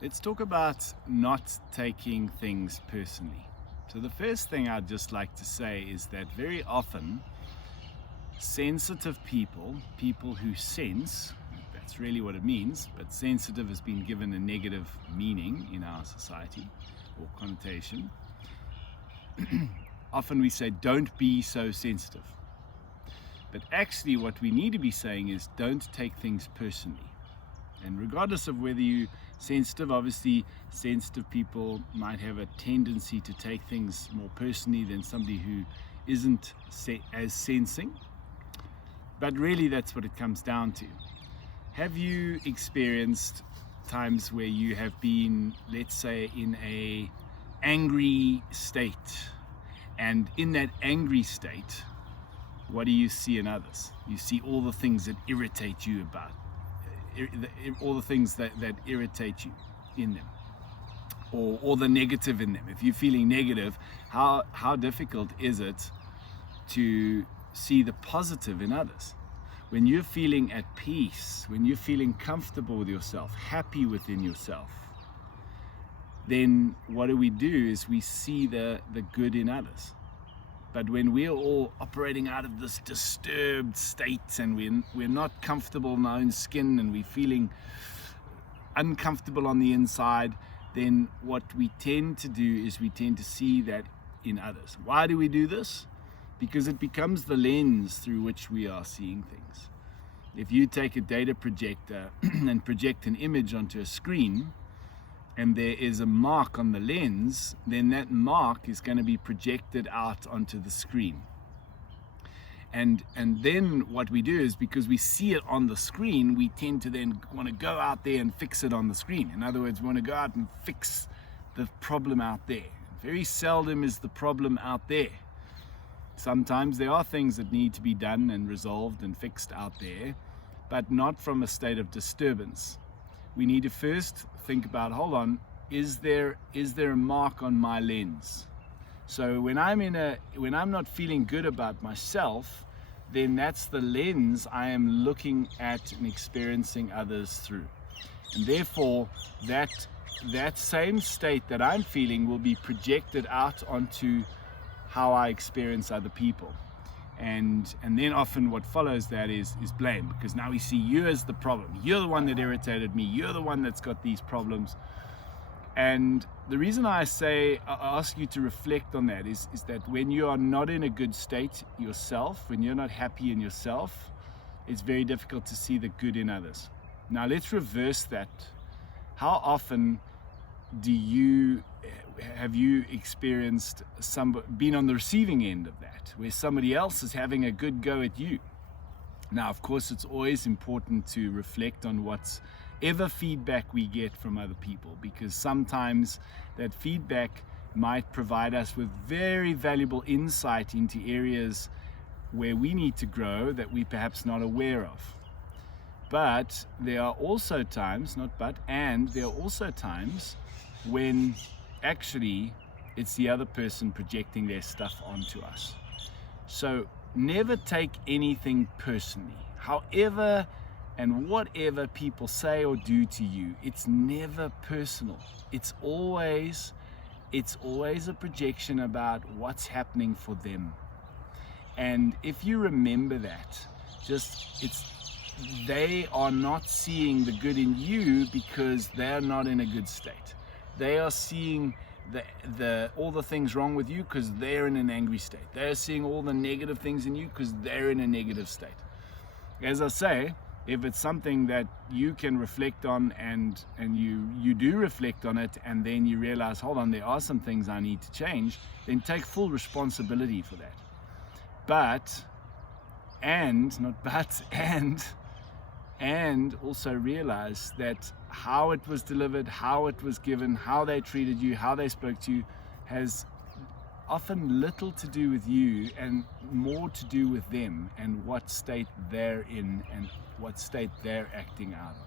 Let's talk about not taking things personally. So the first thing I'd just like to say is that very often sensitive people who sense, that's really what it means, but sensitive has been given a negative meaning in our society or connotation. Often we say, don't be so sensitive. But actually what we need to be saying is, don't take things personally. And regardless of whether you're sensitive, obviously sensitive people might have a tendency to take things more personally than somebody who isn't as sensing. But really that's what it comes down to. Have you experienced times where you have been, let's say, in a angry state, and in that angry state, what do you see in others? You see all the things that irritate you about, all the things that irritate you in them, or the negative in them. If you're feeling negative, how difficult is it to see the positive in others? When you're feeling at peace, when you're feeling comfortable with yourself, happy within yourself, then what do? Is we see the good in others. But when we're all operating out of this disturbed state and we're not comfortable in our own skin and we're feeling uncomfortable on the inside, then what we tend to do is we tend to see that in others. Why do we do this? Because it becomes the lens through which we are seeing things. If you take a data projector and project an image onto a screen, and there is a mark on the lens, then that mark is going to be projected out onto the screen. And then what we do is, because we see it on the screen, we tend to then want to go out there and fix it on the screen. In other words, we want to go out and fix the problem out there. Very seldom is the problem out there. Sometimes there are things that need to be done and resolved and fixed out there, but not from a state of disturbance. We need to first think about, hold on, is there a mark on my lens? So when I'm not feeling good about myself, then that's the lens I am looking at and experiencing others through. And therefore that same state that I'm feeling will be projected out onto how I experience other people. And then often what follows that is blame, because now we see you as the problem. You're the one that irritated me. You're the one that's got these problems. And the reason I ask you to reflect on that is that when you are not in a good state yourself, when you're not happy in yourself, it's very difficult to see the good in others. Now let's reverse that. How often have you experienced been on the receiving end of that, where somebody else is having a good go at you? Now, of course, it's always important to reflect on whatever feedback we get from other people, because sometimes that feedback might provide us with very valuable insight into areas where we need to grow that we're perhaps not aware of. But there are also times, there are also times when actually it's the other person projecting their stuff onto us. So never take anything personally. However and whatever people say or do to you, it's never personal. It's always a projection about what's happening for them. And if you remember that, they are not seeing the good in you because they're not in a good state. They are seeing all the things wrong with you because they're in an angry state. They're seeing all the negative things in you because they're in a negative state. As I say, if it's something that you can reflect on and you do reflect on it, and then you realize, hold on, there are some things I need to change, then take full responsibility for that. And also realize that how it was delivered, how it was given, how they treated you, how they spoke to you, has often little to do with you and more to do with them and what state they're in and what state they're acting out of.